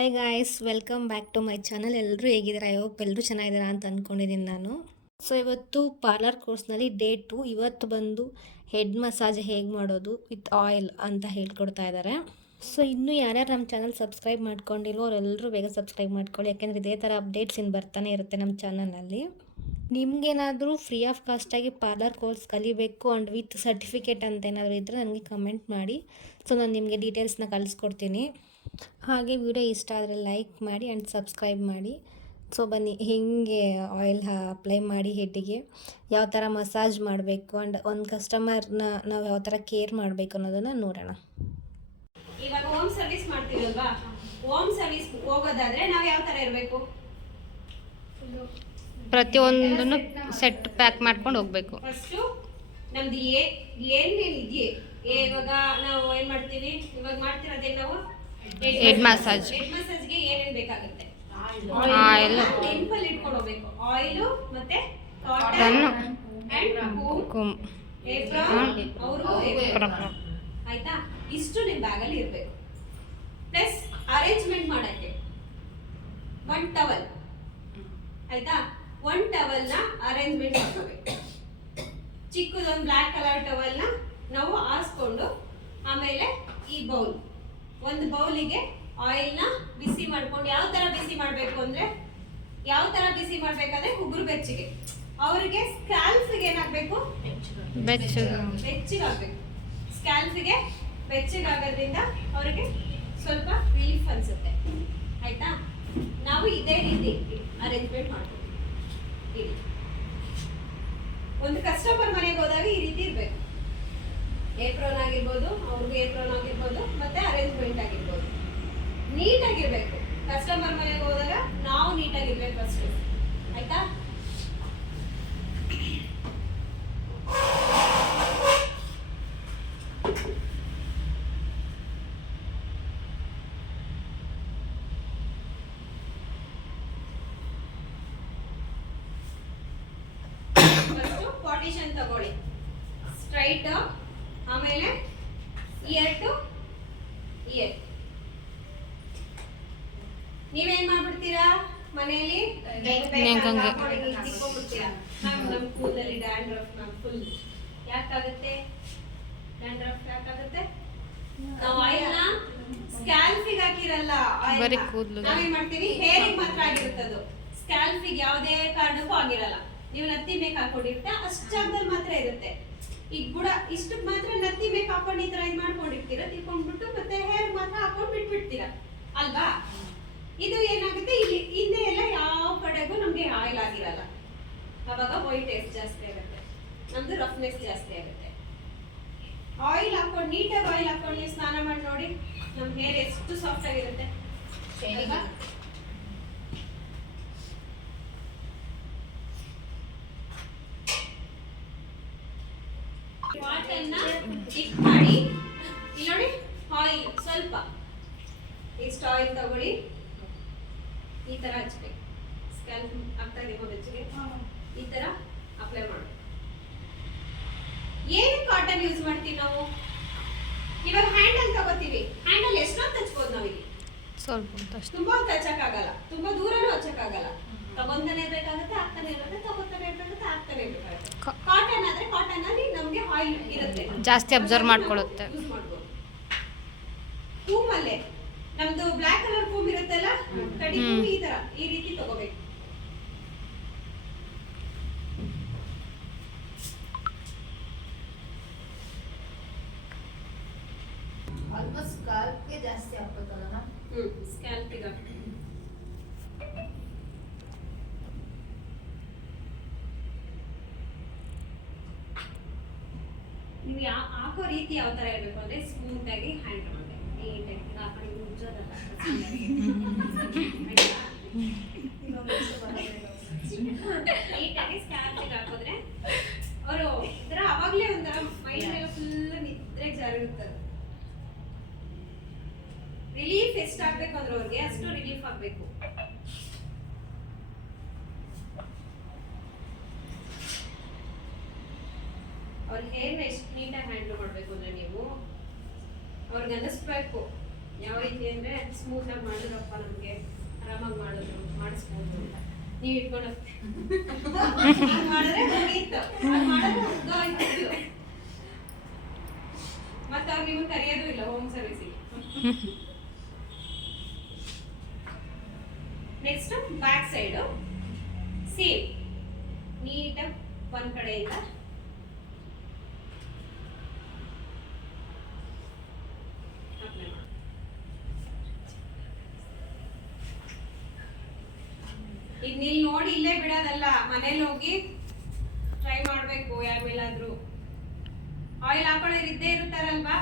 Hi guys, welcome back to my channel. ಎಲ್ಲರೂ ಹೇಗಿದ್ದಾರೆ? I hope ಎಲ್ಲರೂ ಚೆನ್ನಾಗಿದ್ದಾರೆ ಅಂತ ಅಂದ್ಕೊಂಡಿದ್ದೀನಿ ನಾನು. ಸೊ ಇವತ್ತು ಪಾರ್ಲರ್ ಕೋರ್ಸ್ನಲ್ಲಿ ಡೇ 2. ಇವತ್ತು ಬಂದು ಹೆಡ್ ಮಸಾಜ್ ಹೇಗೆ ಮಾಡೋದು ವಿತ್ ಆಯಿಲ್ ಅಂತ ಹೇಳ್ಕೊಡ್ತಾ ಇದ್ದಾರೆ. ಸೊ ಇನ್ನೂ ಯಾರ್ಯಾರು ನಮ್ಮ ಚಾನಲ್ ಸಬ್ಸ್ಕ್ರೈಬ್ ಮಾಡ್ಕೊಂಡಿಲ್ವೋ ಅವರೆಲ್ಲರೂ ಬೇಗ ಸಬ್ಸ್ಕ್ರೈಬ್ ಮಾಡ್ಕೊಳ್ಳಿ, ಯಾಕೆಂದರೆ ಇದೇ ಥರ ಅಪ್ಡೇಟ್ಸ್ ಇನ್ನು ಬರ್ತಾನೆ ಇರುತ್ತೆ ನಮ್ಮ ಚಾನಲಲ್ಲಿ. ನಿಮಗೇನಾದರೂ ಫ್ರೀ ಆಫ್ ಕಾಸ್ಟಾಗಿ ಪಾರ್ಲರ್ ಕೋರ್ಸ್ ಕಲಿಬೇಕು ಆ್ಯಂಡ್ ವಿತ್ ಸರ್ಟಿಫಿಕೇಟ್ ಅಂತ ಏನಾದರೂ ಇದ್ದರೆ ನನಗೆ ಕಮೆಂಟ್ ಮಾಡಿ. ಸೊ ನಾನು ನಿಮಗೆ ಡೀಟೇಲ್ಸ್ನ ಕಳಿಸ್ಕೊಡ್ತೀನಿ. ಹಾಗೆ ವಿಡಿಯೋ ಇಷ್ಟ ಆದರೆ ಲೈಕ್ ಮಾಡಿ ಆ್ಯಂಡ್ ಸಬ್ಸ್ಕ್ರೈಬ್ ಮಾಡಿ. ಸೊ ಬನ್ನಿ, ಹೇಗೆ ಆಯಿಲ್ ಅಪ್ಲೈ ಮಾಡಿ ಹೆಡ್ಡಿಗೆ ಯಾವ ಥರ ಮಸಾಜ್ ಮಾಡಬೇಕು ಆ್ಯಂಡ್ ಒಂದು ಕಸ್ಟಮರ್ನ ನಾವು ಯಾವ ಥರ ಕೇರ್ ಮಾಡಬೇಕು ಅನ್ನೋದನ್ನು ನೋಡೋಣ. ಇವಾಗ ಹೋಮ್ ಸರ್ವಿಸ್ ಮಾಡ್ತೀವಲ್ವಾ, ಹೋಮ್ ಸರ್ವಿಸ್ ಹೋಗೋದಾದ್ರೆ ನಾವು ಯಾವ ಥರ ಇರಬೇಕು? ಪ್ರತಿಯೊಂದನ್ನು ಸೆಟ್ ಪ್ಯಾಕ್ ಮಾಡ್ಕೊಂಡು ಹೋಗಬೇಕು. ಫಸ್ಟು ನಮ್ದು ಏನೇನಿದೆಯೇ ಇವಾಗ ನಾವು ಏನು ಮಾಡ್ತೀವಿ, ಇವಾಗ ಮಾಡ್ತಿರೋದೇ ನಾವು ಹೆಡ್ ಮಸಾಜ್. ಹೆಡ್ ಮಸಾಜ್ಗೆ ಏನೇನು ಬೇಕಾಗುತ್ತೆ? ಆಯಿಲ್, ಟೆಂಪಲ್ ಇಟ್ಕೊಂಡು ಹೋಗ್ಬೇಕು. ಆಯಿಲು ಮತ್ತೆ ಕಾಟನ್ ಅಂಡ್ ಕುಮ್ ಆಯ್ತಾ? ಇಷ್ಟು ನಿಮ್ಮ ಬ್ಯಾಗಲ್ಲಿ ಇರಬೇಕು. ಪ್ಲಸ್ ಅರೇಂಜ್ಮೆಂಟ್ ಮಾಡಕ್ಕೆ ಒನ್ ಟವಲ್, ಆಯ್ತಾ? ಒನ್ ಟವಲ್ನ ಅರೇಂಜ್ಮೆಂಟ್ ಮಾಡ್ಕೋಬೇಕು. ಚಿಕ್ಕದೊಂದು ಬ್ಲ್ಯಾಕ್ ಕಲರ್ ಟವಲ್ನ ನಾವು ಆರಿಸ್ಕೊಂಡು, ಆಮೇಲೆ ಈ ಬೌಲ್, ಒಂದು ಬೌಲಿಗೆ ಆಯಿಲ್ನ ಬಿಸಿ ಮಾಡ್ಕೊಂಡು, ಯಾವ ಥರ ಬಿಸಿ ಮಾಡಬೇಕು ಅಂದರೆ, ಯಾವ ಥರ ಬಿಸಿ ಮಾಡಬೇಕಂದ್ರೆ ಉಗುರು ಬೆಚ್ಚಗೆ. ಅವರಿಗೆ ಸ್ಕ್ಯಾಲ್ಫಿಗೆ ಏನಾಗಬೇಕು? ಬೆಚ್ಚಗಾಗಬೇಕು. ಸ್ಕ್ಯಾಲ್ಫಿಗೆ ಬೆಚ್ಚಗಾಗೋದ್ರಿಂದ ಅವರಿಗೆ ಸ್ವಲ್ಪ ರಿಲೀಫ್ ಅನಿಸುತ್ತೆ. ಆಯಿತಾ? ನಾವು ಇದೇ ರೀತಿ ಅರೇಂಜ್ಮೆಂಟ್ ಮಾಡ್ತೀವಿ. ಒಂದು ಕಸ್ಟಮರ್ ಮನೆಗೆ ಹೋದಾಗ ಈ ರೀತಿ ಇರಬೇಕು. ಏಪ್ರೋನ್ ಆಗಿರ್ಬೋದು, ಅವ್ರಿಗೆ ಏಪ್ರೋನ್ ಆಗಿರ್ಬೋದು, ಮತ್ತೆ ಅರೇಂಜ್ಮೆಂಟ್ ಆಗಿರ್ಬೋದು, ನೀಟಾಗಿರ್ಬೇಕು. ಕಸ್ಟಮರ್ ಮನೆಗೆ ಹೋದಾಗ ನಾವು ನೀಟಾಗಿರ್ಬೇಕು ಫಸ್ಟ್. ಆಯ್ತಾ? ಪಾರ್ಟಿಷನ್ ತಗೊಳ್ಳಿ, ಸ್ಟ್ರೈಟ್, ಆಮೇಲೆ ಇಯರ್ ಟು ಇಯರ್. ನೀವೇನ್ ಮಾಡ್ಬಿಡ್ತೀರಾ ಮನೆಯಲ್ಲಿ? ತಿಕ್ಕೊಂಡ್ಬಿಡ್ತೀರಾ. ನಮ್ಮ ಕೂದಲಲ್ಲಿ ಡ್ಯಾಂಡ್ರಫ್ ಫುಲ್ ಯಾಕಾಗುತ್ತೆ? ಡ್ಯಾಂಡ್ರಫ್ ಯಾಕಾಗುತ್ತೆ? ನಾವು ಆಯಿಲ್ನ ಸ್ಕ್ಯಾಲ್ಫಿಗೆ ಹಾಕಿರಲ್ಲ. ನಾವೇನ್ ಮಾಡ್ತೀವಿ, ಹೇರಿಗೆ ಮಾತ್ರ ಆಗಿರುತ್ತದು. ಸ್ಕ್ಯಾಲ್ಫಿಗೆ ಯಾವುದೇ ಕಾರಣಕ್ಕೂ ಆಗಿರಲ್ಲ. ನೀವು ನತ್ತಿ ಮೇಕ್ ಹಾಕೊಂಡಿರ್ತೀರ, ಅಷ್ಟು ಜಾಗದಲ್ಲಿ ಮಾತ್ರ ಇರುತ್ತೆ. ಈಗ ಕೂಡ ಇಷ್ಟಕ್ಕೆ ಮಾತ್ರ ನತ್ತಿ ಮೇಕ್ ಹಾಕೊಂಡು ಈ ತರ ಇದು ಮಾಡ್ಕೊಂಡಿರ್ತೀರ, ತಿಳ್ಕೊಂಡ್ಬಿಟ್ಟು ಮತ್ತೆ ಹೇರ್ ಮಾತ್ರ ಹಾಕೊಂಡು ಬಿಟ್ಬಿಡ್ತೀರ ಅಲ್ವಾ? ಇದು ಏನಾಗುತ್ತೆ, ಇಲ್ಲಿ ಹಿಂದೆ ಎಲ್ಲ ಯಾವ ಕಡೆಗೂ ನಮ್ಗೆ ಆಯಿಲ್ ಆಗಿರಲ್ಲ. ಅವಾಗ ವೈಟ್ ಏಸ್ ಜಾಸ್ತಿ ಆಗುತ್ತೆ, ನಮ್ದು ರಫ್ನೆಸ್ ಜಾಸ್ತಿ ಆಗುತ್ತೆ. ಆಯಿಲ್ ಹಾಕೊಂಡು, ನೀಟಾಗಿ ಆಯಿಲ್ ಹಾಕೊಂಡು ನೀವು ಸ್ನಾನ ಮಾಡಿ ನೋಡಿ, ನಮ್ ಹೇರ್ ಎಷ್ಟು ಸಾಫ್ಟ್ ಆಗಿರುತ್ತೆ ಅಲ್ವಾ? ವಾಟರ್ನ ಡಿಪ್ ಮಾಡಿ, ಇಲ್ಲಿ ನೋಡಿ ಆಯಿಲ್ ಸ್ವಲ್ಪ, ಇಷ್ಟು ಆಯಿಲ್ ತಗೊಳ್ಳಿ, ಈ ತರ ಹಚ್ಬೇಕು. ಸ್ಕ್ಯಾಲ್ಪ್ ಆಗ್ತಾ ಇದೆ ಬೆಚ್ಚಗೆ, ಈ ತರ ಅಪ್ಲೈ ಮಾಡಬೇಕು. ಏನು ಕಾಟನ್ ಯೂಸ್ ಮಾಡ್ತೀವಿ ನಾವು? ಇವಾಗ ಹ್ಯಾಂಡಲ್ ತಗೋತೀವಿ, ಹ್ಯಾಂಡಲ್ ಎಷ್ಟೊಂದು ಹಚ್ಬೋದು ನಾವಿಲ್ಲಿ? ಸ್ವಲ್ಪ, ತುಂಬಾ ಹಚ್ಚಕ್ಕಾಗಲ್ಲ, ತುಂಬಾ ದೂರನೂ ಹಚ್ಚಕ್ಕಾಗಲ್ಲ. ತಗೊಂತಾನೆ ಇರ್ಬೇಕಾಗುತ್ತೆ, ಆಗ್ತಾನೆ ಇರುತ್ತೆ, ತಗೋತಾನೆ ಇರ್ಬೇಕಾಗುತ್ತೆ, ಆಗ್ತಾನೆ ಇರ್ಬೇಕಾಗುತ್ತೆ. ಕಾಟನ್ ಆದ್ರೆ ಕಾಟನ್ ಅಲ್ಲಿ ನಮ್ಗೆ ಆಯಿಲ್ ಇರುತ್ತೆ, ಜಾಸ್ತಿ ಅಬ್ಸರ್ವ್ ಮಾಡ್ಕೊಳ್ಳುತ್ತೆ. ಯೂಸ್ ಮಾಡ್ಬೋದು. ಕೂಮಲ್ಲೇ ನಮ್ದು ಬ್ಲ್ಯಾಕ್ ಕಲರ್ ಕೂಮ್ ಇರುತ್ತಲ್ಲ, ಕಡಿ ಕೂಮ್ ಈ ತರ ಈ ರೀತಿ ತಗೋಬೇಕು. ಆಲ್ಮೋಸ್ಟ್ ಸ್ಕಾಲ್ಪ್ಗೆ ಜಾಸ್ತಿ ಆಗ್ಬೇಕಲ್ಲ? ಸ್ಕ್ಯಾಲ್ಪಿಗೆ ನೀವು ಹಾಕೋ ರೀತಿ ಯಾವ ತರ ಇರಬೇಕು ಅಂದ್ರೆ, ಸ್ಮೂತ್ ಆಗಿ ಹ್ಯಾಂಡಲ್ ಮಾಡಬೇಕು, ನೀಟಾಗಿ ಹಾಕೊಂಡು ಉಜ್ಜೋದಲ್ಲ. ನೀಟಾಗಿ ಸ್ಕ್ಯಾಲ್ಪಿಗೆ ಹಾಕಿದ್ರೆ ಅವರು ಇದರ ಅವಾಗಲೇ ಒಂಥರ ಮೈಂಡ್ ಎಲ್ಲ ಫುಲ್ ನಿದ್ರೆಗೆ ಜಾರಿರುತ್ತದೆ. ರಿಲೀಫ್ ಎಷ್ಟಾಗಬೇಕು ಅಂದ್ರೆ ಅವ್ರಿಗೆ ಅಷ್ಟು ರಿಲೀಫ್ ಆಗಬೇಕು. ಅವ್ರ ಹೇರ್ನ ಎಷ್ಟು ನೀಟಾಗಿ ಹ್ಯಾಂಡಲ್ ಮಾಡಬೇಕು ಅಂದ್ರೆ, ನೀವು ಅವ್ರಿಗೆ ಅನ್ನಿಸ್ಬೇಕು ಯಾವ ರೀತಿ ಅಂದರೆ ಸ್ಮೂತಾಗಿ ಮಾಡಿದ್ರಪ್ಪ ನಮಗೆ ಆರಾಮಾಗಿ ಮಾಡಿಸ್ಬೋದು ಅಂತ ನೀವು ಇಟ್ಕೊಂಡು ಮಾಡಿದ್ರೆ ಮುಗೀತು ಮತ್ತೆ ಅವ್ರು ನೀವು ಕರೆಯೋದು ಇಲ್ಲ ಹೋಮ್ ಸರ್ವಿಸಿಗೆ. ನೆಕ್ಸ್ಟ್ ಬ್ಯಾಕ್ ಸೈಡು ಸೇಮ್ ನೀಟಾಗಿ ಒಂದು ಕಡೆಯಿಂದ ಅಪ್ಲೈ ಮಾಡಿ. ಈಗ ನೀವು ನೋಡಿ ಇಲ್ಲೇ ಬಿಡೋದಲ್ಲ, ಮನೇಲಿ ಹೋಗಿ ಟ್ರೈ ಮಾಡಬೇಕು. ಯಾರ ಮೇಲಾದ್ರೂ ಆಯಿಲ್ ಹಾಕೊಳ್ಳೋರು ಇದ್ದೇ ಇರ್ತಾರಲ್ವಾ,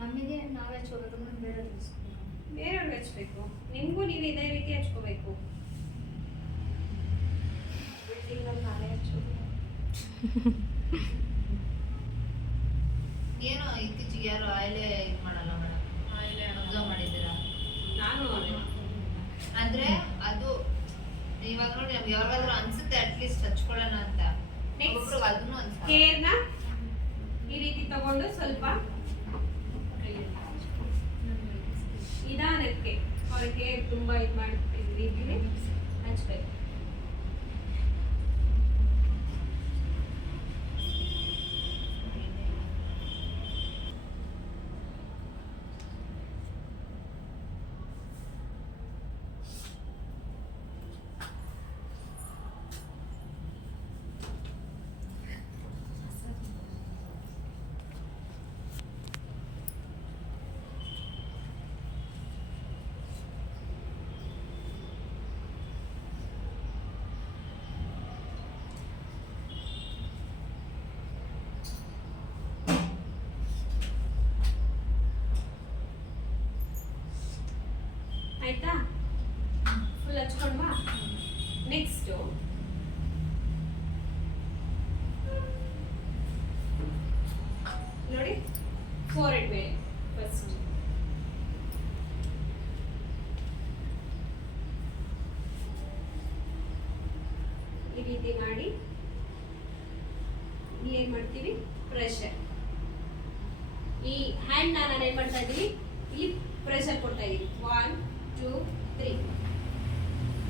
ನಮಗೆ ನಾವೇ ಹಚ್ಕೋಬೇಕು, ಬೇರೆ ಬೇರೆಯವ್ರಿಗೆ ಹಚ್ಬೇಕು. ನಿಮಗೂ ನೀವು ಇದೇ ರೀತಿ ಹಚ್ಕೋಬೇಕು. ಬಿಲ್ಡಿಂಗಲ್ಲಿ ನಾನೇ ಹಚ್ಕೋಬೇಕು. ಏನೋ ಇತ್ತೀಚೆಗೆ ಯಾರು ಆಯಿಲೇ ಇದು ಮಾಡಲ್ಲ ಮೇಡಮ್, ಆಯಿಲೇ ಅಬ್ಸರ್ವ್ ಮಾಡಿದ್ದೀರಾ? ನಾನು ಅಂದ್ರೆ ಅದು ಇವಾಗ ನೋಡಿ ನಮ್ಗೆ ಯಾವಾಗಾದ್ರೂ ಅನ್ಸುತ್ತೆ ಅಟ್ಲೀಸ್ಟ್ ಹಚ್ಕೊಳ್ಳೋಣ ಅಂತ. ನೆಕ್ಸ್ಟ್ ಅದನ್ನು ಅನ್ಸುತ್ತೆ. ಹೇರ್ನ ಈ ರೀತಿ ತಗೊಂಡು ಸ್ವಲ್ಪ ನಿಧಾನಕ್ಕೆ ಅವ್ರಿಗೆ ತುಂಬಾ ಇದು ಮಾಡ್ತಿದ್ದ ರೀತಿಲಿ ಹಚ್ಬೇಕು. ಆಯ್ತಾ? ಫುಲ್ ಹಚ್ಕೊಂಡ್ವಾ? ನೆಕ್ಸ್ಟ್ ನೋಡಿ ಫೋರ್ಹೆಡ್ ಮೇಲೆ ಫಸ್ಟ್ ಈ ರೀತಿ ಮಾಡಿ ಇಲ್ಲಿ ಏನ್ ಮಾಡ್ತೀವಿ, ಪ್ರೆಷರ್. ಈ ಹ್ಯಾಂಡ್ ನಾನು ಏನ್ ಮಾಡ್ತಾ ಇದ್ದೀವಿ, ಇಲ್ಲಿ ಪ್ರೆಷರ್ ಕೊಡ್ತಾ ಇದ್ದೀವಿ. 1 2 3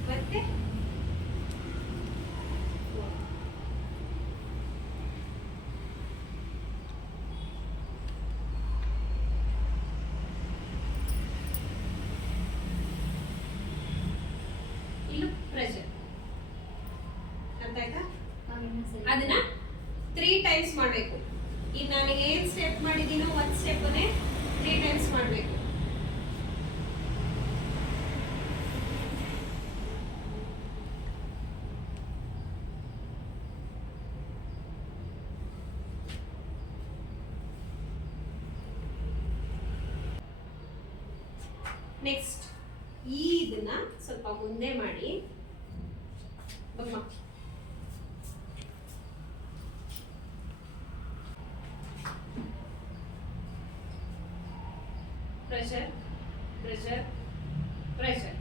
ಮತ್ತೆ 4. ಇಲ್ಲೂ ಪ್ರೆಷರ್. ಅರ್ಥ ಆಯ್ತಾ? ಅದನ್ನ 3 ಟೈಮ್ಸ್ ಮಾಡಬೇಕು. ಈಗ ನಾನು ಏನ್ ಸ್ಟೆಪ್ ಮಾಡಿದ್ದೀನೋ ಒಂದು ಸ್ಟೆಪ್ಪನ್ನೇ 3 ಟೈಮ್ಸ್ ಮಾಡಬೇಕು. ನೆಕ್ಸ್ಟ್ ಇದನ್ನ ಸ್ವಲ್ಪ ಮುಂದೆ ಮಾಡಿ ಬಮ್ಮ. Pressure pressure pressure.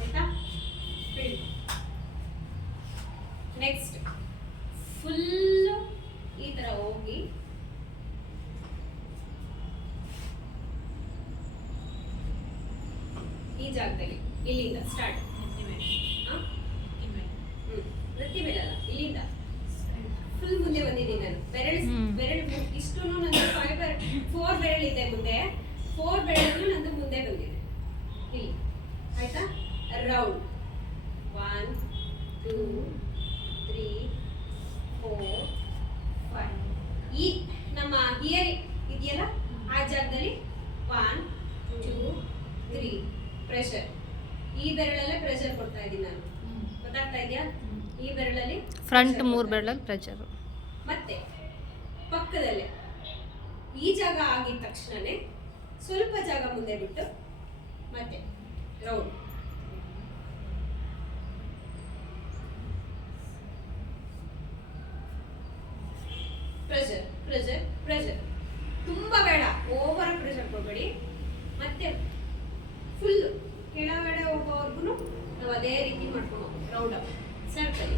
ಆಯ್ತಾ? ನೆಕ್ಸ್ಟ್ ಫುಲ್ಲು ಈ ತರ ಹೋಗಿ ಈ ಜಾಗದಲ್ಲಿ ಇಲ್ಲಿಂದ ಸ್ಟಾರ್ಟ್. ವೃತ್ತಿ ಮೇಲಲ್ಲ, ಇಲ್ಲಿಂದ ಫುಲ್ ಮುಂದೆ ಬಂದಿದ್ದೀನಿ ನಾನು. ಬೆರಳು ಇಷ್ಟು ನಂದು 4 ಬೆರಳಿದೆ ಮುಂದೆ, 4 ಬೆರಳು ನಂದು ಮುಂದೆ ಬಂದಿದೆ ಇಲ್ಲಿ. ಆಯ್ತಾ? ರೌಂಡ್ 1 2 3 4 5. ಈ ನಮ್ಮ ಹಿಯರ್ ಇದೆಯಲ್ಲ ಆ ಜಾಗದಲ್ಲಿ 1 2 3 ಪ್ರೆಷರ್. ಈ ಬೆರಳಲ್ಲೇ ಪ್ರೆಷರ್ ಕೊಡ್ತಾ ಇದ್ದೀನಿ ನಾನು. ಗೊತ್ತಾಗ್ತಾ ಇದೆಯಾ? ಈ ಬೆರಳಲ್ಲಿ ಫ್ರಂಟ್ 3 ಬೆರಳಲ್ಲಿ ಪ್ರೆಷರ್. ಮತ್ತೆ ಪಕ್ಕದಲ್ಲೇ ಈ ಜಾಗ ಆಗಿದ ತಕ್ಷಣನೇ ಸ್ವಲ್ಪ ಜಾಗ ಮುಂದೆ ಬಿಟ್ಟು ಮತ್ತೆ ರೌಂಡ್. Pressure pressure pressure. ತುಂಬಾ ಬೇಡ, ಓವರ್ ಪ್ರೆಷರ್ ಕೊಡಬೇಡಿ. ಮತ್ತೆ ಫುಲ್ ಕೆಳಗಡೆ ಹೋಗೋವರೆಗೂ ನಾವು ಅದೇ ರೀತಿ ಮಾಡ್ಕೊಂಡು ರೌಂಡ್ ಅಪ್ ಸರ್ಕಲ್.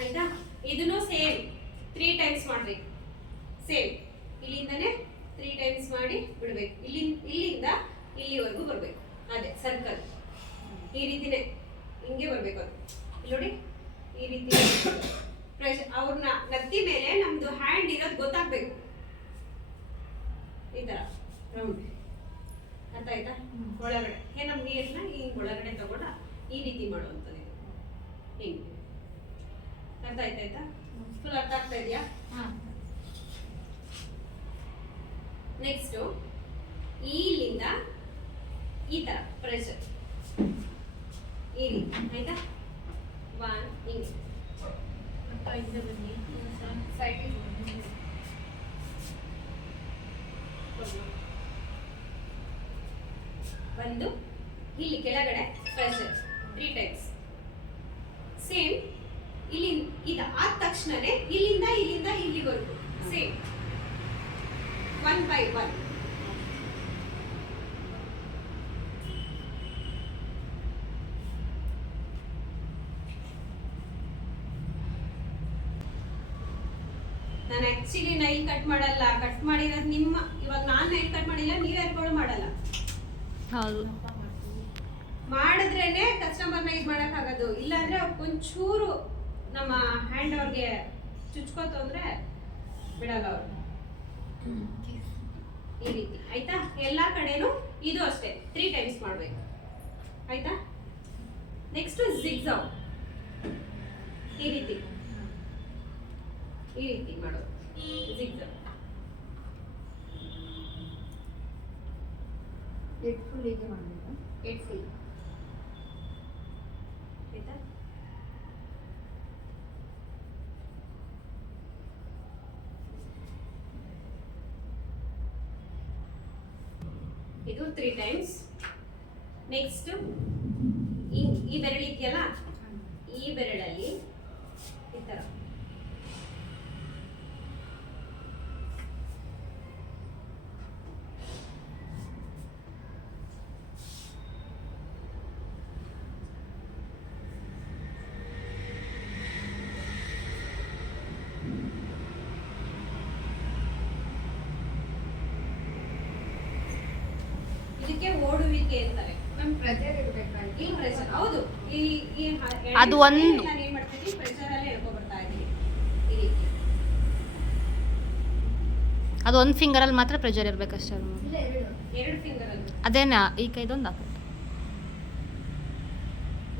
ಆಯ್ತಾ? ಇದನ್ನು ಸೇಮ್ 3 ಟೈಮ್ಸ್ ಮಾಡ್ರಿ. ಸೇಮ್ ಇಲ್ಲಿಂದನೇ 3 ಟೈಮ್ಸ್ ಮಾಡಿ ಬಿಡ್ಬೇಕು. ಇಲ್ಲಿಂದ ಇಲ್ಲಿವರೆಗೂ ಬರ್ಬೇಕು. ಅದೇ ಸರ್ಕಲ್ ಈ ರೀತಿನೇ ಹಿಂಗೆ ಬರ್ಬೇಕು. ಅದು ಇಲ್ಲಿ ನೋಡಿ ಈ ರೀತಿ ಅವ್ರನ್ನ ನತ್ತಿ ಮೇಲೆ ನಮ್ದು ಹ್ಯಾಂಡ್ ಇರೋದು ಗೊತ್ತಾಗ್ಬೇಕು. ಈ ತರ ರೌಂಡ್. ಅರ್ಥ ಆಯ್ತಾ? ಒಳಗಡೆ ನಮ್ ನೀರ್ನ ಈ ಒಳಗಡೆ ತಗೊಂಡ ಈ ರೀತಿ ಮಾಡುವಂಥದ್ದು ಇದು. ಹಿಂಗೆ ಅರ್ಥ ಆಯ್ತಾ? ಫುಲ್ ಅರ್ಥ ಆಗ್ತಾ ಇದೆಯಾ? ನೆಕ್ಸ್ಟ್ ಇಲ್ಲಿಂದ ಈ ತರ ಪ್ರೆಷರ್ ಈ ರೀತಿ. ಆಯ್ತಾ? 1 ಹಿಂಗೆ ಒಂದು ಇಲ್ಲಿ ಕೆಳಗಡೆ ಪ್ರೆಷರ್ 3 ಟೈಮ್ಸ್. ಸೇಮ್ ಇಲ್ಲಿ ಇದು ಆದ ತಕ್ಷಣನೇ ಇಲ್ಲಿಂದ ಇಲ್ಲಿವರೆಗೂ ಸೇಮ್ 1 by 1. ನಾನು ಆಕ್ಚುಲಿ ನೈಲ್ ಕಟ್ ಮಾಡಲ್ಲ. ಕಟ್ ಮಾಡಿರೋದು ನಿಮ್ಮ, ಇವಾಗ ನಾನು ನೈಲ್ ಕಟ್ ಮಾಡಿಲ್ಲ, ನೀವು ಯಾರು ಮಾಡಲ್ಲ. ಹೌದು, ಮಾಡಿದ್ರೇನೆ ಕಸ್ಟಮರ್ನ ಇದು ಮಾಡೋಕ್ಕಾಗೋದು. ಇಲ್ಲಾಂದ್ರೆ ಒಂಚೂರು ನಮ್ಮ ಹ್ಯಾಂಡ್ ಅವ್ರಿಗೆ ಚುಚ್ಕೋತು ಅಂದ್ರೆ ಬಿಡಲ್ಲ ಅವ್ರು. ಈ ರೀತಿ. ಆಯ್ತಾ? ಎಲ್ಲಾ ಕಡೆನೂ ಇದು ಅಷ್ಟೇ 3 ಟೈಮ್ಸ್ ಮಾಡ್ಬೇಕು. ಆಯ್ತಾ? ನೆಕ್ಸ್ಟ್ ಜಿಗ್ಜಾಗ್ ಈ ರೀತಿ ಮಾಡೋದು. ಜಿಗ್ಜಾಗ್ ಫುಲ್ ಹೀಗೆ ಮಾಡಬೇಕು. 8 ಫುಲ್. ಆಯ್ತಾ? ಇದು 3 ಟೈಮ್ಸ್. ನೆಕ್ಸ್ಟ್ ಈ ಬೆರಳು ಇದೆಯಲ್ಲ, ಈ ಬೆರಳಲ್ಲಿ ಈ ತರ ಇದಕ್ಕೆ ಓಡುವಿಕೆ ಅಂತಾರೆ. ನಮ್ ಪ್ರೆಷರ್ ಇರಬೇಕಾಗಿ ಈ ಪ್ರೆಷರ್ ಹೌದು. ಅದು ಒಂದು ನಾನು ಏನ್ ಮಾಡ್ತೀನಿ, ಪ್ರೆಷರ್ ಅಲ್ಲೇ ಹೇಳ್ಕೊ ಬರ್ತಾ ಇದ್ದೀನಿ ಈ ರೀತಿ. ಅದು ಒಂದು ಫಿಂಗರಲ್ಲಿ ಮಾತ್ರ ಪ್ರೆಷರ್ ಇರಬೇಕಷ್ಟೇ. ಇಲ್ಲ, 2 ಫಿಂಗರ್ ಅಲ್ಲಿ. ಅದೇನಾ ಈ ಕೈದೊಂದು ಹಾಕಿ.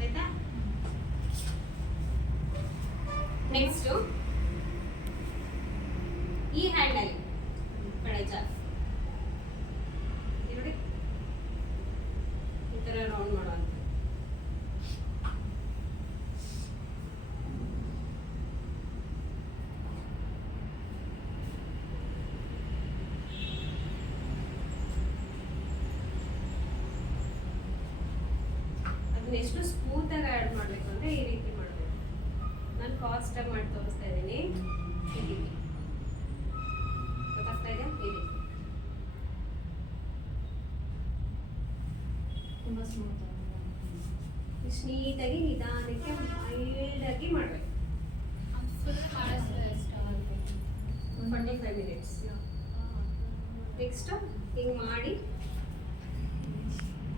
ಆಯ್ತಾ? ನೆಕ್ಸ್ಟ್ ಈ ಹ್ಯಾಂಡ್ ಅಲ್ಲಿ ಕಡೆಜ ನೋಡಿ ಈ ತರ ರೌಂಡ್ ಮಾಡುವಂತ. ಅದನ್ನ ಎಷ್ಟು ಸ್ಮೂತ್ ಆಗಿ ಆಡ್ ಮಾಡ್ಬೇಕು ಅಂದ್ರೆ ಈ ರೀತಿ ಮಾಡ್ಬೇಕು. ನಾನು ಫಾಸ್ಟ್ ಆಗಿ ಮಾಡಿ ತೋರಿಸ್ತಾ ಇದ್ದೀನಿ. ಈ ರೀತಿ ಗೊತ್ತಾಗ್ತಾ ಇದೆ? ಈ ರೀತಿ ತುಂಬಾ ಸ್ಮೂತ್ ಇಷ್ಟು ನೀಟಾಗಿ ನಿಧಾನಕ್ಕೆ ಮೈಲ್ಡ್ ಆಗಿ ಮಾಡ್ಬೇಕು. ಫುಲ್ ಮಾಡಿದ್ರೆ ಎಷ್ಟು ಆಗುತ್ತೆ? 45 ಮಿನಿಟ್ಸ್. ನೆಕ್ಸ್ಟ್ ಹಿಂಗೆ ಮಾಡಿ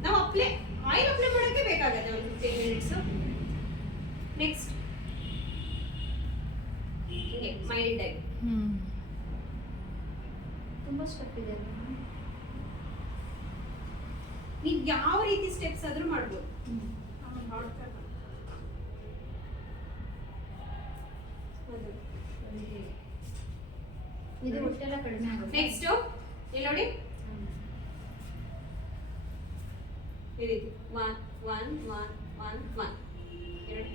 ನಾವು ಆಯಿಲ್ ಅಪ್ಲೈ ಮಾಡೋಕ್ಕೆ ಬೇಕಾಗುತ್ತೆ ಒಂದು 15 ಮಿನಿಟ್ಸು. ನೆಕ್ಸ್ಟ್ ಹೀಗೆ ಮೈಲ್ಡ್ ಆಗಿ ತುಂಬಾ ಸ್ಟೆಪ್ ಇದೆ. ನೀವು ಯಾವ ರೀತಿ ಸ್ಟೆಪ್ಸ್ ಆದ್ರೂ ಮಾಡ್ಬೋದು. ಇದು ಹೊಟ್ಟೆಲ್ಲ ಕಡಿಮೆ ಆಗುತ್ತೆ. ನೆಕ್ಸ್ಟ್ ಇಲ್ಲಿ ನೋಡಿ ಈ ರೀತಿ 1 1 1 1 1 ಎರಡು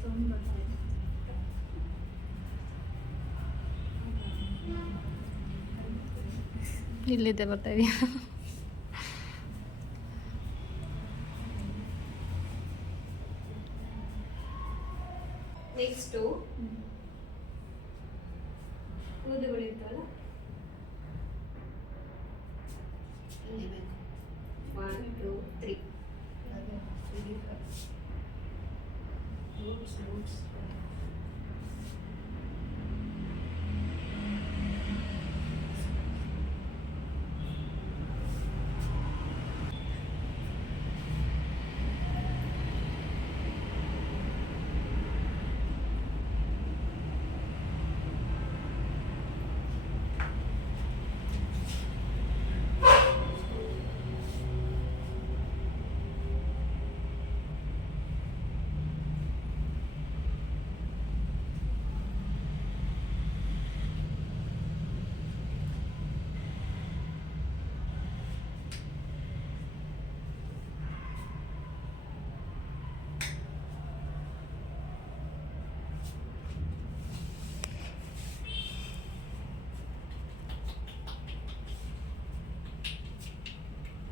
ಸೌಂಡ್ ಬರ್ತಾ ಇದೆ. ಇಲ್ಲಿದೆ ಬರ್ತಾ ಇದೆಯಾ? ನೆಕ್ಸ್ಟು ಕೂದಲುಗಳಿರ್ತಾವಲ್ಲ, ಇಲ್ಲಿ ಬೇಕು 1 2 3 ರೂಟ್ಸ್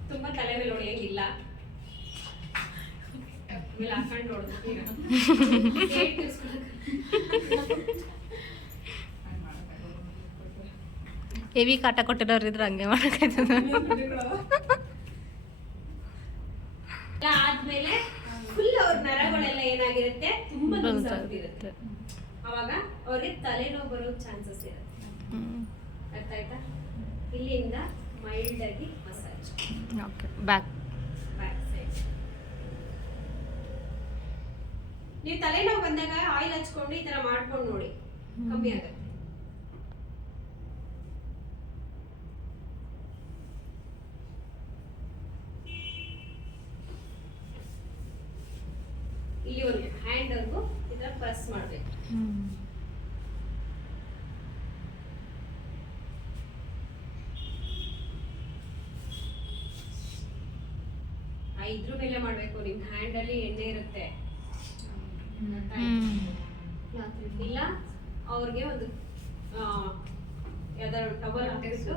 ತುಂಬಾ ತಲೆ ಮೇಲೆ ಹೊಡೆಯಂಗಿಲ್ಲ, ಆಮೇಲೆ ಹಾಕೊಂಡು ಹೊಡೆದು ಹೆವಿ ಕಾಟ ಕೊಟ್ಟಿರೋರು ಇದ್ರೆ ಹಂಗೆ ಮಾಡೋಕ್ಕಾಯ್ತದ. ಆದ್ಮೇಲೆ ಫುಲ್ ಅವ್ರ ನರಗಳೆಲ್ಲ ಏನಾಗಿರುತ್ತೆ, ತುಂಬಾ ಲೂಸ್ ಆಗ್ಬಿಟ್ಟಿರುತ್ತೆ. ಅವಾಗ ಅವ್ರಿಗೆ ತಲೆನೋವು ಬರೋ ಚಾನ್ಸಸ್ ಇರುತ್ತೆ. ಅರ್ಥ ಆಯ್ತಾ? ಇಲ್ಲಿಂದ ಮೈಲ್ಡ್ ಆಗಿ ಮಸಾಜ್ ಓಕೆ, ಬ್ಯಾಕ್ ಸೈಡ್. ನೀವು ತಲೆನೋವು ಬಂದಾಗ ಆಯಿಲ್ ಹಚ್ಕೊಂಡು ಈ ತರ ಮಾಡ್ಕೊಂಡು ನೋಡಿ, ಕಮ್ಮಿ ಆಗುತ್ತೆ. ಇಲ್ಲಿವರೆಗೂ ಹ್ಯಾಂಡ್ವರೆಗೂ ಈ ತರ ಪ್ರೆಸ್ ಮಾಡಬೇಕು. ಇದ್ರ ಮೇಲೆ ಮಾಡ್ಬೇಕು. ನಿಮ್ ಹ್ಯಾಂಡ್ ಅಲ್ಲಿ ಎಣ್ಣೆ ಇರುತ್ತೆ, ಇಲ್ಲ ಅವ್ರಿಗೆ ಒಂದು ಯಾವ್ದಾದ್ರು ಟವಲ್ ಹಾಕಿಬಿಟ್ಟು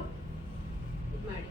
ಇದು ಮಾಡಿ.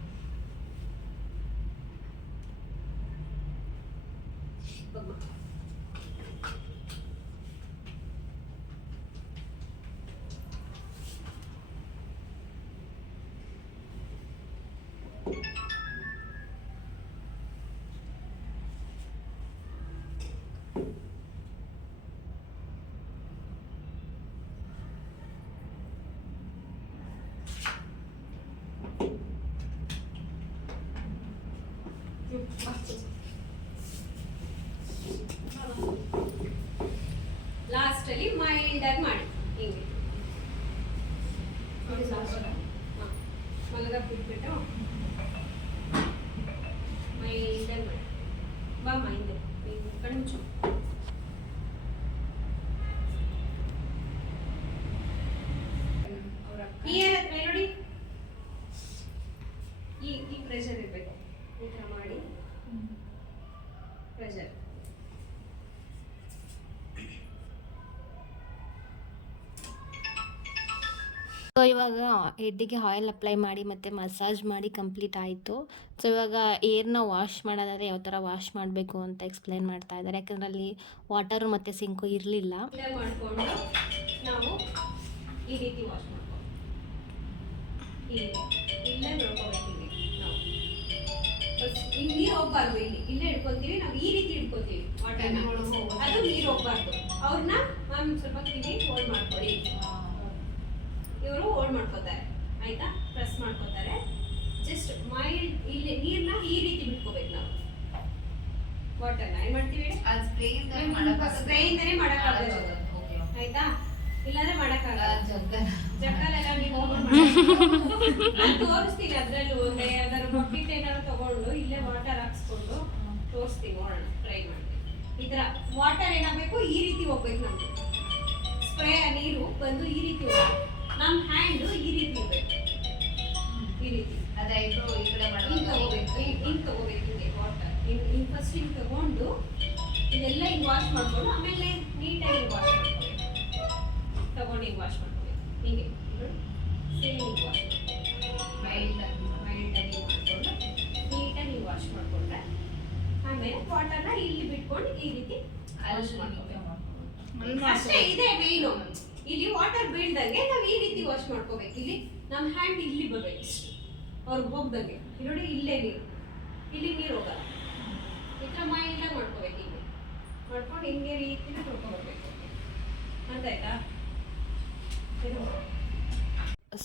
ಲಾಸ್ಟ್ ಅಲ್ಲಿ ಮೈಲ್ಡ್ ಆಗಿ ಮಾಡಿ, ಹಿಂಗೆ ಮಲಗ ಬಿಟ್ಬಿಟ್ಟು ಮೈಲ್ಡ್ ಆಗಿ ಮಾಡಿ. ಬಾ ಮೈಂಡ್ ಕಣ್ಮುಚ್ಚು. ಕ್ಲಿಯರ್ ಹತ್ರ ನೋಡಿ, ಈ ಪ್ರೆಷರ್ ಇರ್ಬೇಕು. ಈ ತರ ಮಾಡಿ ಪ್ರೆಷರ್. ಸೊ ಇವಾಗ ಹೆಡ್ಡಿಗೆ ಆಯಿಲ್ ಅಪ್ಲೈ ಮಾಡಿ ಮತ್ತು ಮಸಾಜ್ ಮಾಡಿ ಕಂಪ್ಲೀಟ್ ಆಯಿತು. ಸೊ ಇವಾಗ ಏರ್ನ ವಾಶ್ ಮಾಡೋದಾದರೆ ಯಾವ ಥರ ವಾಶ್ ಮಾಡಬೇಕು ಅಂತ ಎಕ್ಸ್ಪ್ಲೈನ್ ಮಾಡ್ತಾ ಇದ್ದಾರೆ. ಯಾಕಂದರೆ ಅಲ್ಲಿ ವಾಟರು ಮತ್ತು ಸಿಂಕು ಇರಲಿಲ್ಲ. ಮಾಡಿಕೊಂಡು ನಾವು ಈ ರೀತಿ ವಾಶ್ ಮಾಡ್ಕೊಂಡು ಇಲ್ಲೇ ನೋಡ್ಕೋಬೇಕು. ನಾವು ಇಲ್ಲಿ ನೀರು ಹೋಗ್ಬಾರ್ದು, ಇಲ್ಲೇ ಇಟ್ಕೊತೀವಿ ನಾವು, ಈ ರೀತಿ ಇಟ್ಕೊತೀವಿ ವಾಟರ್ನ, ಅದು ನೀರು ಹೋಗ್ಬಾರ್ದು. ಅವ್ರನ್ನ ಮ್ಯಾಮ್ ಸ್ವಲ್ಪ ಕಿವಿ ಹೋಲ್ಡ್ ಮಾಡ್ಕೊಳ್ಳಿ. ಇವರು ಹೋಲ್ಡ್ ಮಾಡ್ಕೋತಾರೆ, ಆಯ್ತಾ? ಪ್ರೆಸ್ ಮಾಡ್ಕೋತಾರೆ. ಜಸ್ಟ್ ಮೈಲ್ಡ್ ಇಲ್ಲಿ ನೀರ್ನ ಈ ರೀತಿ ಬಿಟ್ಕೋಬೇಕು ನಾವು. ವಾಟರ್ನ ಏನ್ ಮಾಡ್ತೀವಿ, ಸ್ಪ್ರೇಯಿಂದನೇ ಮಾಡಕ್ಕಾಗಲ್ಲ, ಆಯ್ತಾ? ಇಲ್ಲಾಂದ್ರೆ ಮಾಡಕ್ಕಾಗಲ್ಲ. ಜಗ್ಗಲೆಲ್ಲ ನೀವು ತೋರಿಸ್ತೀನಿ. ಅದ್ರಲ್ಲೂ ಒಂದೇ ಯಾವ್ದಾದ್ರು ಬಕೆಟ್ ಏನಾದ್ರು ತಗೊಂಡು ಇಲ್ಲೇ ವಾಟರ್ ಹಾಕ್ಸ್ಕೊಂಡು ತೋರಿಸ್ತೀನಿ, ನೋಡೋಣ, ಟ್ರೈ ಮಾಡ್ತೀನಿ. ಈ ತರ ವಾಟರ್ ಏನಾಗಬೇಕು, ಈ ರೀತಿ ಹೋಗ್ಬೇಕು. ನಮ್ದು ಸ್ಪ್ರೇ ನೀರು ಬಂದು ಈ ರೀತಿ ಹೋಗ್ಬೇಕು. ನಮ್ಮ ಹ್ಯಾಂಡು ಈ ರೀತಿ ಇರಬೇಕು, ಈ ರೀತಿ ಹಿಂಗೆ ತಗೋಬೇಕು. ಹಿಂಗೆ ವಾಟರ್ ಹಿಂಗೆ ಫಸ್ಟ್ ಹಿಂಗೆ ತಗೊಂಡು ಇದೆಲ್ಲ ಹಿಂಗೆ ವಾಶ್ ಮಾಡ್ಕೊಂಡು ಆಮೇಲೆ ನೀಟಾಗಿ ವಾಶ್ ಮಾಡ್ಕೋಬೇಕು. ತಗೊಂಡು ಹಿಂಗೆ ವಾಶ್ ಮಾಡ್ಕೋಬೇಕು. ಹಿಂಗೆ ಸೇಮ್ ಹಿಂಗೆ ವಾಶ್ ಮಾಡ್ಕೋಬೇಕು. ಮೈಲ್ಡಾಗಿ ಮಾಡಿಕೊಂಡು ನೀಟಾಗಿ ವಾಶ್ ಮಾಡಿಕೊಂಡ್ರೆ ಆಮೇಲೆ ವಾಟರ್ನ ಇಲ್ಲಿ ಬಿಟ್ಕೊಂಡು ಈ ರೀತಿ ವಾಶ್ ಮಾಡ್ಕೋಬೇಕು. ಅಷ್ಟೇ ಇದೆ ಮೇಯ್ನು. ಇಲ್ಲಿ ವಾಟರ್ ಬೀಳ್ದಂಗೆ ನಾವು ಈ ರೀತಿ ವಾಶ್ ಮಾಡ್ಕೋಬೇಕು. ಇಲ್ಲಿ ನಮ್ಮ ಹ್ಯಾಂಡ್ ಇಲ್ಲಿ ಬರ್ಬೇಕು ಇಷ್ಟು ಅವ್ರಿಗೆ ಹೋಗ್ದಂಗೆ. ಇಲ್ಲಿ ನೋಡಿ ಇಲ್ಲೇ ನೀರು, ಇಲ್ಲಿ ನೀರು ಹೋಗಲ್ಲ. ಈ ಥರ ಮೈಲ್ಡ್ ಮಾಡ್ಕೋಬೇಕು. ಹಿಂಗೆ ಮಾಡ್ಕೊಂಡು ಹಿಂಗೆ ರೀತಿ ತೊಳ್ಕೊಬರ್ಬೇಕು. ಅರ್ಥಾಯ್ತಾ?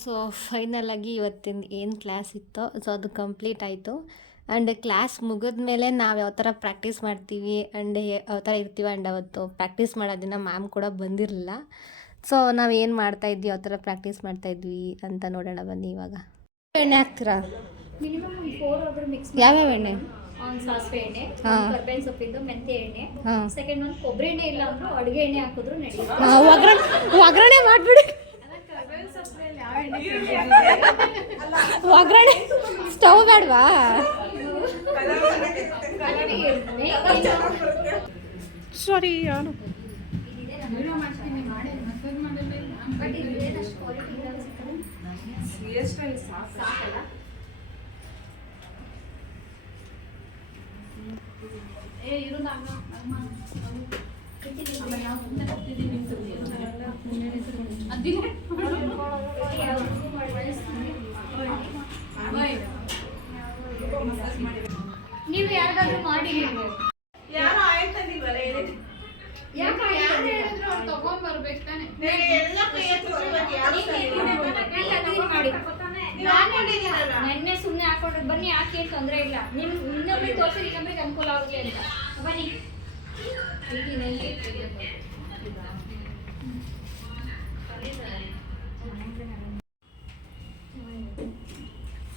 ಸೊ ಫೈನಲಾಗಿ ಇವತ್ತಿನ ಏನು ಕ್ಲಾಸ್ ಇತ್ತೋ ಸೊ ಅದು ಕಂಪ್ಲೀಟ್ ಆಯಿತು. ಆ್ಯಂಡ್ ಕ್ಲಾಸ್ ಮುಗಿದ್ಮೇಲೆ ನಾವು ಯಾವ ಥರ ಪ್ರಾಕ್ಟೀಸ್ ಮಾಡ್ತೀವಿ ಆ್ಯಂಡ್ ಯಾವ ಥರ ಇರ್ತೀವಿ. ಆ್ಯಂಡ್ ಅವತ್ತು ಪ್ರಾಕ್ಟೀಸ್ ಮಾಡೋದಿನ ಮ್ಯಾಮ್ ಕೂಡ ಬಂದಿರಲಿಲ್ಲ. ಸೊ ನಾವು ಏನು ಮಾಡ್ತಾಯಿದ್ವಿ, ಯಾವ ಥರ ಪ್ರಾಕ್ಟೀಸ್ ಮಾಡ್ತಾಯಿದ್ವಿ ಅಂತ ನೋಡೋಣ ಬನ್ನಿ. ಇವಾಗ ಎಣ್ಣೆ ಹಾಕ್ತೀರಾ? ಮಿನಿಮಮ್ ಒಂದು 4 ಆದ್ರೂ ಮಿಕ್ಸ್ ಯಾವ್ಯಾವ ಎಣ್ಣೆ? ಒಂದು ಸಾಸಿವೆ ಎಣ್ಣೆ, ಹಾಂ. ಕರ್ಬೇವಿನ ಸೊಪ್ಪಿಂದು ಮೆಂತ್ಯ ಎಣ್ಣೆ, ಹಾಂ. ಸೆಕೆಂಡ್ ಒಂದು ಕೊಬ್ಬರಿ ಎಣ್ಣೆ ಇಲ್ಲ ಅಂದ್ರೂ ಅಡುಗೆ ಎಣ್ಣೆ ಹಾಕಿದ್ರು ನಡೆಯುತ್ತೆ. ಒಗ್ಗರಣೆ ಮಾಡಿಬಿಡಿ. ಒಗ್ಗರಣೆ ಸ್ಟವ್ ಬೇಡವಾ? ಸಾರಿ ಯಾರು ಬಟ್ ಇದು ಏನಷ್ಟು ಕ್ವಾಲಿಟಿ ಇಲ್ಲ ಅನ್ಸುತ್ತೆ. ಸಾಕಲ್ಲ? ನೀವು ಯಾರಿಗಾದ್ರೂ ಮಾಡಿ ನೀವು ಯಾರು ಆಯ್ತಂದಿಲ್ವಲ್ಲ ಹೇಳಿದ್ದು. ಯಾಕೆ ಯಾರು ಹೇಳಿದ್ರು ಅವ್ರು ತಗೊಂಡ್ಬರ್ಬೇಕು ತಾನೆ. ಎಲ್ಲ ಕೈ ಎತ್ತು ಇವತ್ತು ಯಾರು ನೆನ್ನೆ ಸುಮ್ಮನೆ ಹಾಕೊಂಡ್ರೆ ಬನ್ನಿ, ಹಾಕಿ ಏನು ತೊಂದರೆ ಇಲ್ಲ. ಇನ್ನೊಬ್ರಿಗೆ ತೋರಿಸಿ ಇನ್ನೊಬ್ರಿಗೆ ಅನುಕೂಲ ಆಗುತ್ತೆ ಅಂತ ಬನ್ನಿ.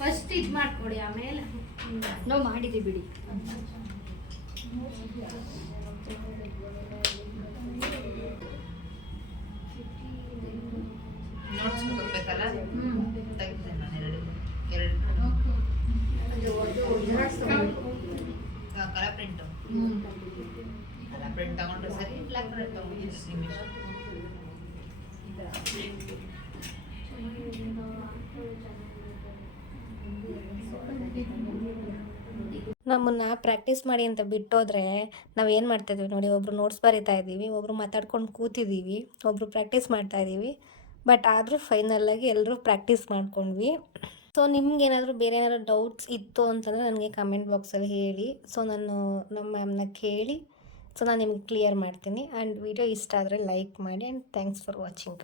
ಫಸ್ಟ್ ಇದು ಮಾಡ್ಕೊಡಿ, ಆಮೇಲೆ ನಾವು ಮಾಡಿದ್ದೀವಿ ಬಿಡಿ. ನೋಟ್ಸ್ ಕೊಡ್ಬೇಕಲ್ಲ, ತೆಗಿತೇನೆ ನಾನು ಎರಡು ಕಲರ್ ಪ್ರಿಂಟು ಕಲರ್ ಪ್ರಿಂಟ್ ತಗೊಂಡ್ರೆ ಸರಿ, ಬ್ಲ್ಯಾಕ್ ಪ್ರಿಂಟ್ ತಗೊಂಡ್ರೆ ನಮ್ಮನ್ನು ಪ್ರಾಕ್ಟೀಸ್ ಮಾಡಿ ಅಂತ ಬಿಟ್ಟೋದ್ರೆ ನಾವೇನು ಮಾಡ್ತಾಯಿದ್ವಿ ನೋಡಿ, ಒಬ್ಬರು ನೋಟ್ಸ್ ಬರಿತಾ ಇದ್ದೀವಿ, ಒಬ್ಬರು ಮಾತಾಡ್ಕೊಂಡು ಕೂತಿದ್ದೀವಿ, ಒಬ್ಬರು ಪ್ರಾಕ್ಟೀಸ್ ಮಾಡ್ತಾಯಿದ್ದೀವಿ. ಬಟ್ ಆದರೂ ಫೈನಲಾಗಿ ಎಲ್ಲರೂ ಪ್ರಾಕ್ಟೀಸ್ ಮಾಡ್ಕೊಂಡ್ವಿ. ಸೊ ನಿಮ್ಗೇನಾದರೂ ಬೇರೆ ಏನಾದರೂ ಡೌಟ್ಸ್ ಇತ್ತು ಅಂತಂದರೆ ನನಗೆ ಕಮೆಂಟ್ ಬಾಕ್ಸಲ್ಲಿ ಹೇಳಿ. ಸೊ ನಾನು ನಮ್ಮ ಮ್ಯಾಮ್ನ ಕೇಳಿ ಸೊ ನಾನು ನಿಮ್ಗೆ ಕ್ಲಿಯರ್ ಮಾಡ್ತೀನಿ. ಆ್ಯಂಡ್ ವಿಡಿಯೋ ಇಷ್ಟ ಆದರೆ ಲೈಕ್ ಮಾಡಿ. And thanks for watching.